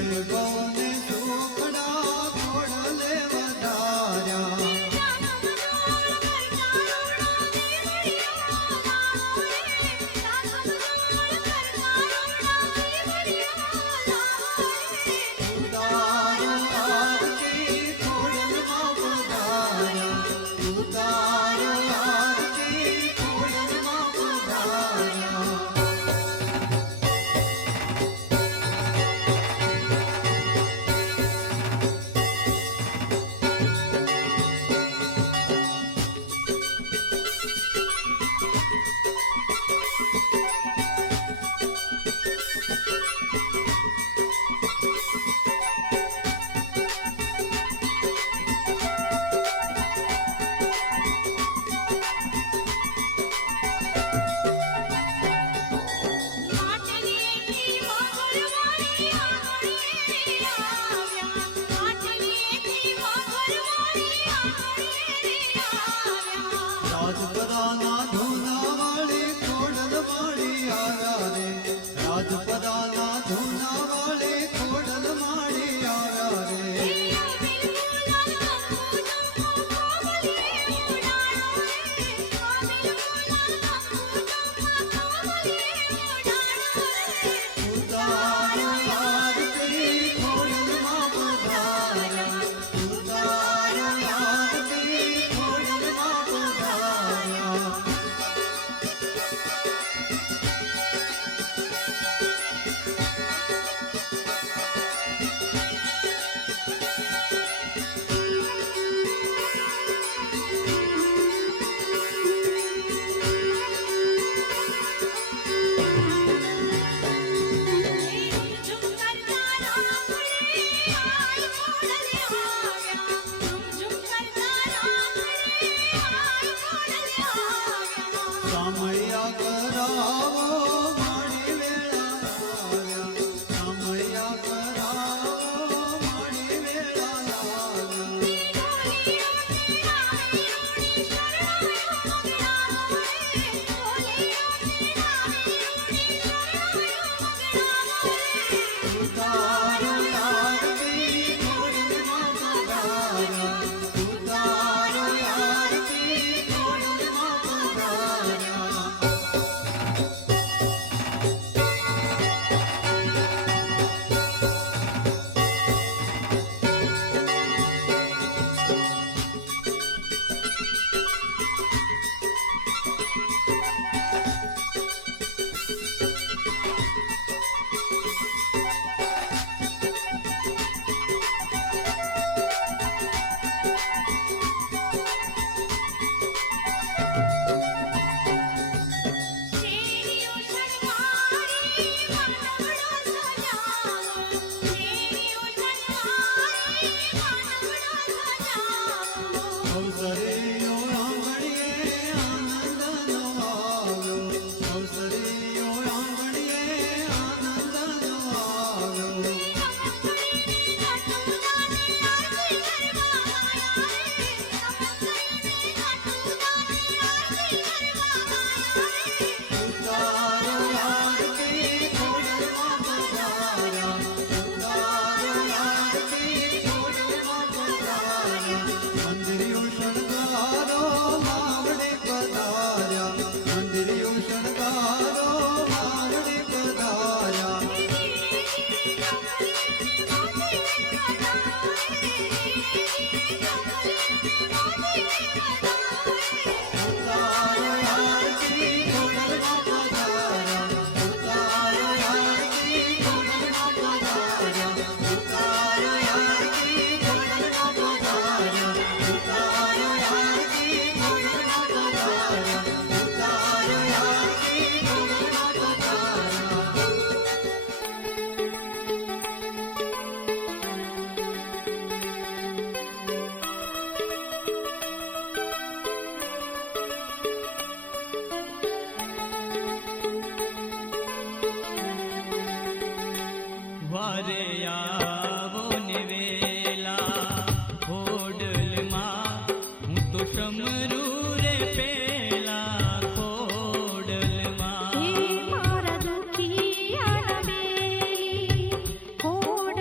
વૈભવને સુખડા ખોડલે વધાર્યા રાજપદાના ધૂનાવાળી ખોડલ માળી આવ્યા રે રાજપદાના ધૂનાવાળી ખોડલ માળી આવ્યા રે સામૈયા કરાવો મારી વેળા આવ્યા સામૈયા કરાવો મારી વેળા મારા દુખિયા બેલી ખોડ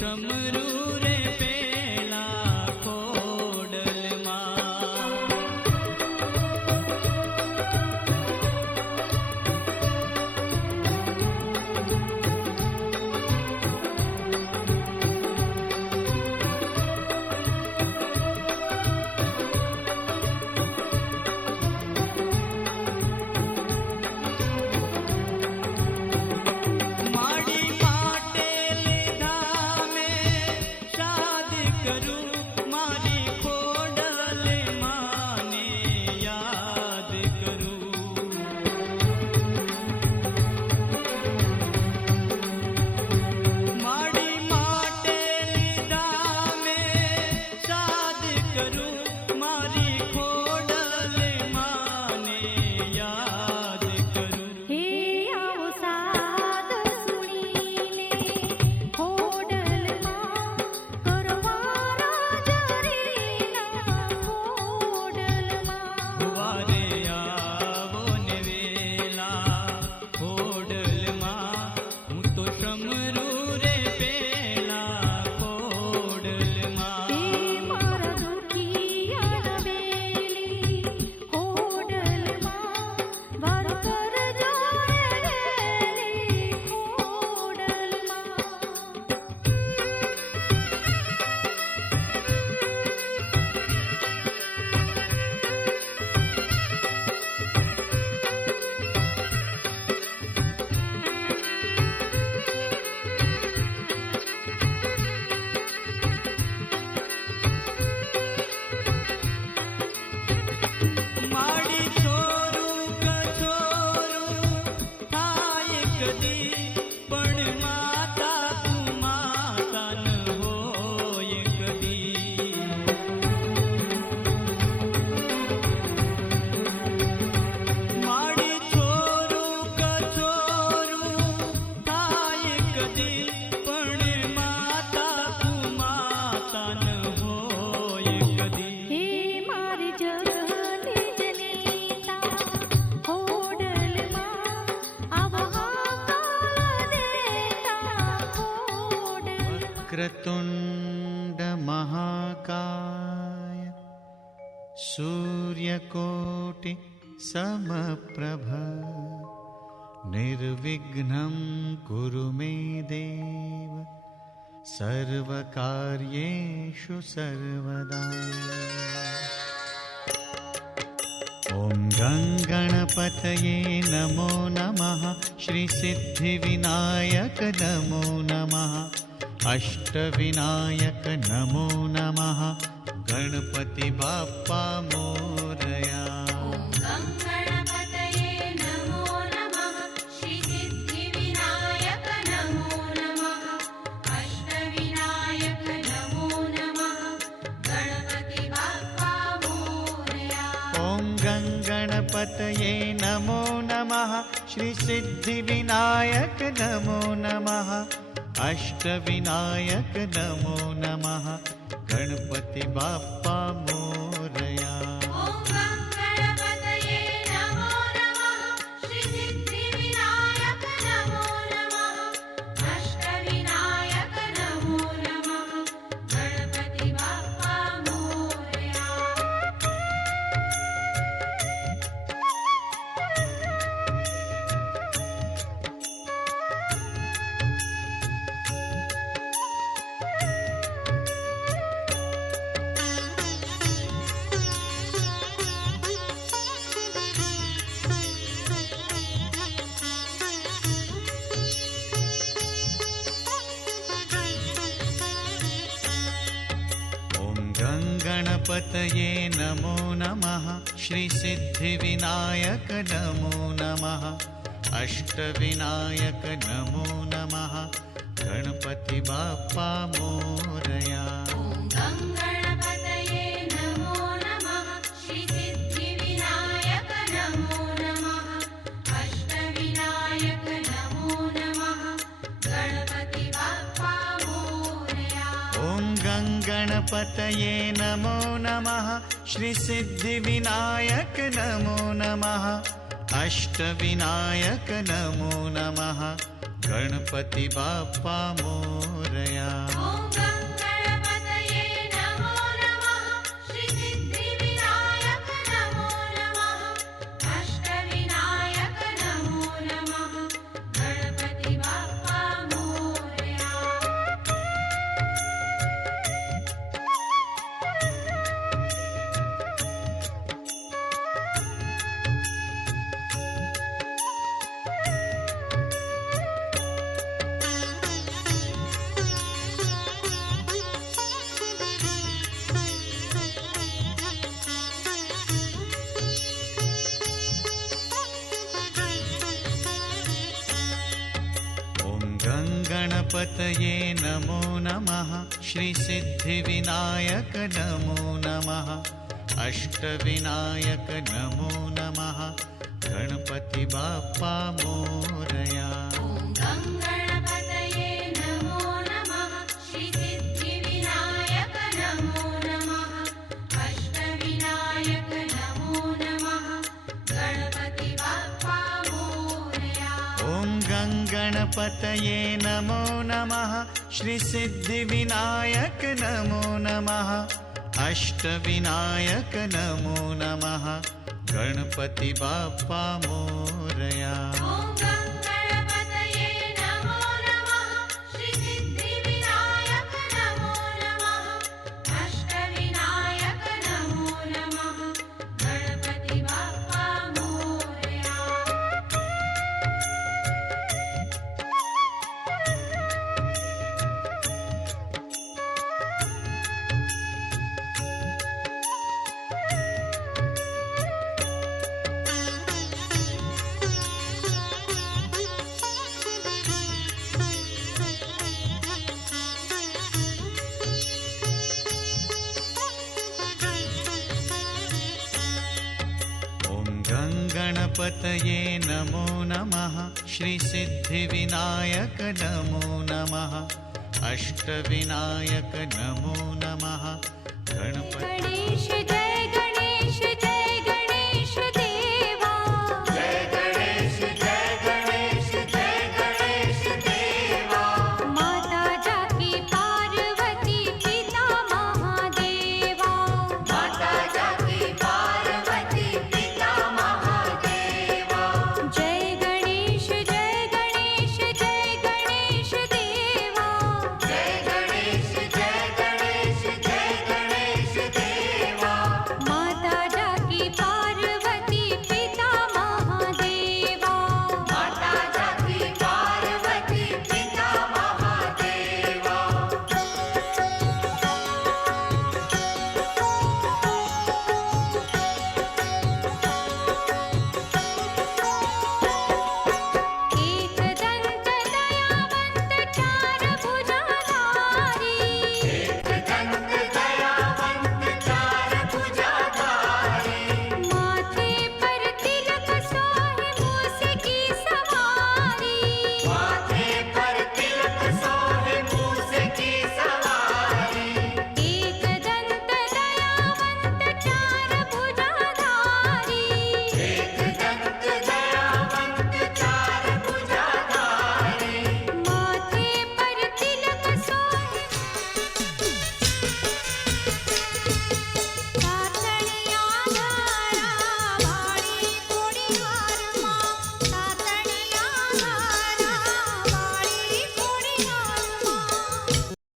શમરુ રે પેલા ખોડલમાં. वक्रतुण्ड महाकाय सूर्यकोटि समप्रभ निर्विघ्नं कुरु मे देव सर्वकार्येषु सर्वदा. ॐ गणपतये नमो नमः. श्रीसिद्धिविनायक नमो नमः. अष्टविनायक नमो नमः. गणपति बाप्पा मोरया. गणपतये नमो नमः. श्रीसिद्धिविनायक नमो नमः. अष्टविनायक नमो नमः. गणपति बाप्पा मोरया. ॐ गणपतये नमो नमः. श्रीसिद्धिविनायक नमो नमः. अष्टविनायक नमो नमः. गणपति बाप्पा मोरया. ॐ गणपतये नमो नमः. श्रीसिद्धिविनायक नमो नमः. अष्टविनायक नमो नमः. गणपति बाप्पा मोरया. गणपतये नमो नमः. श्रीसिद्धिविनायक नमो नमः. अष्टविनायक नमो नमः. गणपति बाप्पा मोरया. गणपतये नमो नमः. श्रीसिद्धिविनायक नमो नमः. अष्टविनायक नमो नमः. गणपति बाप्पा मोरया. ॐ गणपतये नमो नमः. श्रीसिद्धिविनायक नमो नमः. अष्टविनायक नमो नमः. गणपति बाप्पा मोरया। ॐ गं गणपतये नमो नमः श्री सिद्धिविनायक नमो नमः अष्टविनायक नमो नमः गणपति बाप्पा मोरया। ॐ गं गणपतये नमो नमः श्री सिद्धिविनायक नमो नमः अष्टविनायक नमो नमः गणपति बाप्पा मोरया। ॐ गं गणपतये नमो नमः श्री सिद्धिविनायक नमो नमः अष्टविनायक नमो नमः गणपति बाप्पा मोरया। ॐ गं गणपतये नमो नमः श्री सिद्धिविनायक नमो नमः अष्टविनायक नमो नमः गणपति बाप्पा मोरया। ॐ गं गणपतये नमो नमः श्री सिद्धिविनायक नमो नमः अष्टविनायक नमो नमः गणपति बाप्पा मोरया। ॐ गं गणपतये नमो नमः श्री सिद्धिविनायक नमो नमः अष्टविनायक नमो नमः गणपति गणेश जय